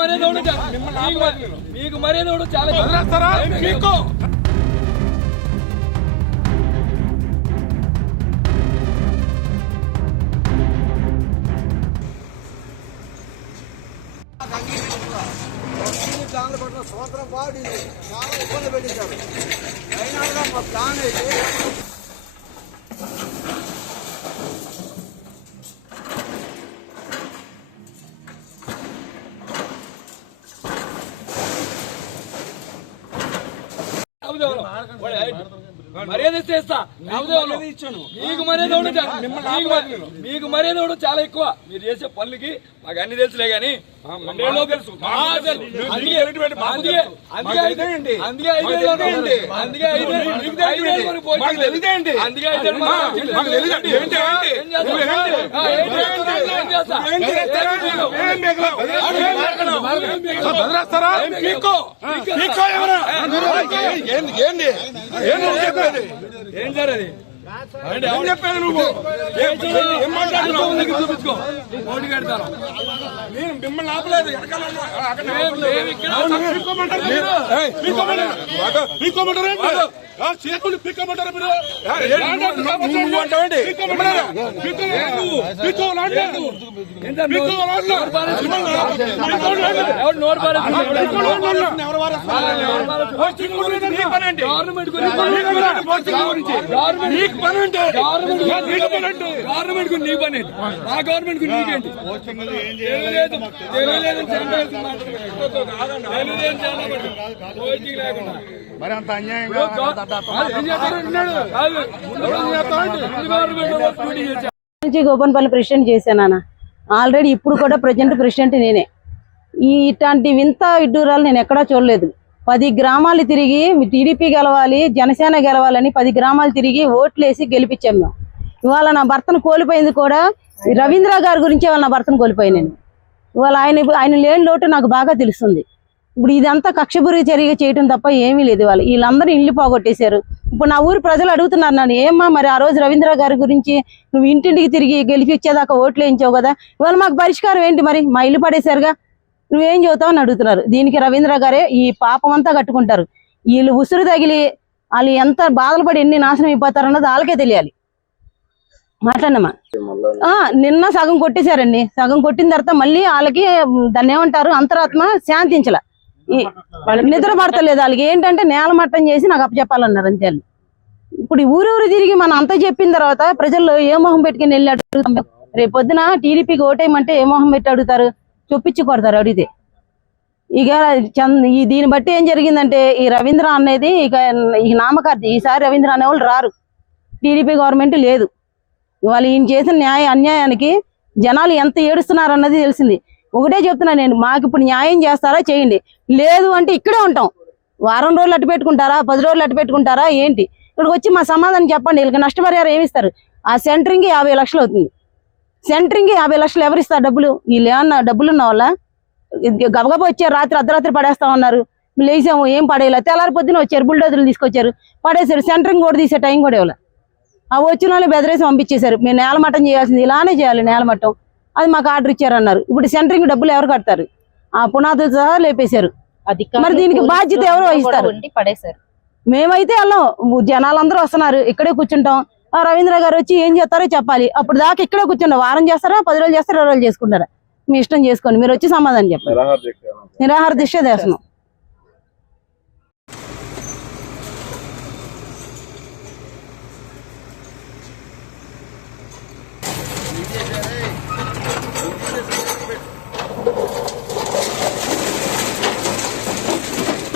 మర్యాద చాలా ప్లాన్లు పట్టిన సంవత్సరం పాటు చాలా ఇబ్బంది పెట్టించారు. అయినా కూడా మా ప్లాన్ అయితే మర్యాద చేస్తా. మీకు మర్యాద ఉండదు, మీకు మర్యాద ఉండదు చాలా ఎక్కువ. మీరు చేసే పనులకి మాకు అన్ని తెలుసులే గానీ తెలుసు. ఏం జరగదు ఏం చెప్పాను నువ్వు చూపించుకో ఓటు కడతాను. నేను మిమ్మల్ని ఆపలేదు. చేతులు పిక్కమంటారా మీరు? గవర్నమెంట్ నీ పని, ఆ గవర్నమెంట్ నీకేంటి? మరి అంత అన్యాయం గోపన్పల్లి ప్రెసిడెంట్ చేశాను ఆల్రెడీ. ఇప్పుడు కూడా ప్రజెంట్ ప్రెసిడెంట్ నేనే. ఇట్లాంటి వింత విడ్డూరాలు నేను ఎక్కడా చూడలేదు. 10 గ్రామాలు తిరిగి టీడీపీ గెలవాలి, జనసేన గెలవాలని 10 గ్రామాలు తిరిగి ఓట్లేసి గెలిపించాం మేము. ఇవాళ నా భర్తను కోల్పోయింది కూడా రవీంద్ర గారి గురించే వాళ్ళ నా భర్తను కోల్పోయాను నేను. ఇవాళ ఆయన లేని లోటు నాకు బాగా తెలుస్తుంది. ఇప్పుడు ఇదంతా కక్షపూరి చర్యగా చేయటం తప్ప ఏమీ లేదు. వీళ్ళందరూ ఇల్లు పోగొట్టేశారు. ఇప్పుడు నా ఊరు ప్రజలు అడుగుతున్నారు నన్ను, ఏమ్మా మరి ఆ రోజు రవీంద్ర గారి గురించి నువ్వు ఇంటింటికి తిరిగి గెలిపించేదాకా ఓట్లు వేయించావు కదా, ఇవాళ మాకు పరిష్కారం ఏంటి? మరి మా ఇల్లు పడేశారుగా, నువ్వేం చెబుతావు అని అడుగుతున్నారు. దీనికి రవీంద్ర గారే ఈ పాపం అంతా కట్టుకుంటారు. వీళ్ళు ఉసురు తగిలి వాళ్ళు ఎంత బాధలు పడి ఎన్ని నాశనం అయిపోతారన్నది వాళ్ళకే తెలియాలి. మాట్లాడమ్మా. నిన్న సగం కొట్టేశారండి. సగం కొట్టిన తర్వాత మళ్ళీ వాళ్ళకి దాన్ని ఏమంటారు, అంతరాత్మ శాంతించల, నిద్ర పడతలేదు వాళ్ళకి. ఏంటంటే నేల మట్టం చేసి నాకు అప్పచెప్పాలన్నారు అంతే. ఇప్పుడు ఊరు తిరిగి మనం అంతా చెప్పిన తర్వాత ప్రజల్లో ఏ మొహం పెట్టుకుని వెళ్ళి అడుగుతాం? రేపు పొద్దున టీడీపీకి ఓటేయమంటే ఏ మొహం పెట్టి అడుగుతారు? చొప్పించి కొడతారు అడిగితే. ఇక దీన్ని బట్టి ఏం జరిగిందంటే ఈ రవీంద్ర అనేది ఇక నామకార్థి. ఈసారి రవీంద్ర అనేవాళ్ళు రారు. టీడీపీ గవర్నమెంట్ లేదు. వాళ్ళు ఈయన చేసిన అన్యాయానికి జనాలు ఎంత ఏడుస్తున్నారు అన్నది తెలిసింది. ఒకటే చెప్తున్నా నేను, మాకు ఇప్పుడు న్యాయం చేస్తారా చేయండి, లేదు అంటే ఇక్కడే ఉంటాం. వారం రోజులు అట్టు పెట్టుకుంటారా, 10 రోజులు అట్టు పెట్టుకుంటారా ఏంటి? ఇక్కడికి వచ్చి మా సమాధానం చెప్పండి. వీళ్ళకి నష్టపరిహారం ఏమి ఇస్తారు? ఆ సెంటరింగ్కి 50 లక్షలు అవుతుంది. సెంటరింగ్కి 50 లక్షలు ఎవరిస్తారు డబ్బులు? వీళ్ళు ఏమన్నా డబ్బులు ఉన్న వాళ్ళ? గబగబా వచ్చారు, రాత్రి అర్ధరాత్రి పడేస్తామన్నారు. లేసాము, ఏం పడేయాలి. తెల్లారి పొద్దున వచ్చారు, బుల్డోజర్లు తీసుకొచ్చారు, పడేశారు. సెంటరింగ్ కూడా తీసే టైం కూడా ఇవ్వాలి. ఆ వచ్చిన వాళ్ళు బెదిరేసి పంపించేశారు. మేము నేలమట్టం చేయాల్సింది, ఇలానే చేయాలి నేలమట్టం, అది మాకు ఆర్డర్ ఇచ్చారన్నారు. ఇప్పుడు సెంటరింగ్ డబ్బులు ఎవరు కడతారు? ఆ పునాదులు సహా లేపేశారు. మరి దీనికి బాధ్యత ఎవరు వహిస్తారు? మేమైతే వెళ్ళాం, జనాలందరూ వస్తున్నారు, ఇక్కడే కూర్చుంటాం. ఆ రవీంద్ర గారు వచ్చి ఏం చేస్తారో చెప్పాలి. అప్పుడు దాకా ఇక్కడే కూర్చుంటాం. వారం చేస్తారా, 10 రోజులు చేస్తారా, 20 రోజులు చేసుకుంటారా? మీ ఇష్టం చేసుకోండి. మీరు వచ్చి సమాధానం చెప్పండి. నిరాహార దీక్ష చేస్తున్నాం.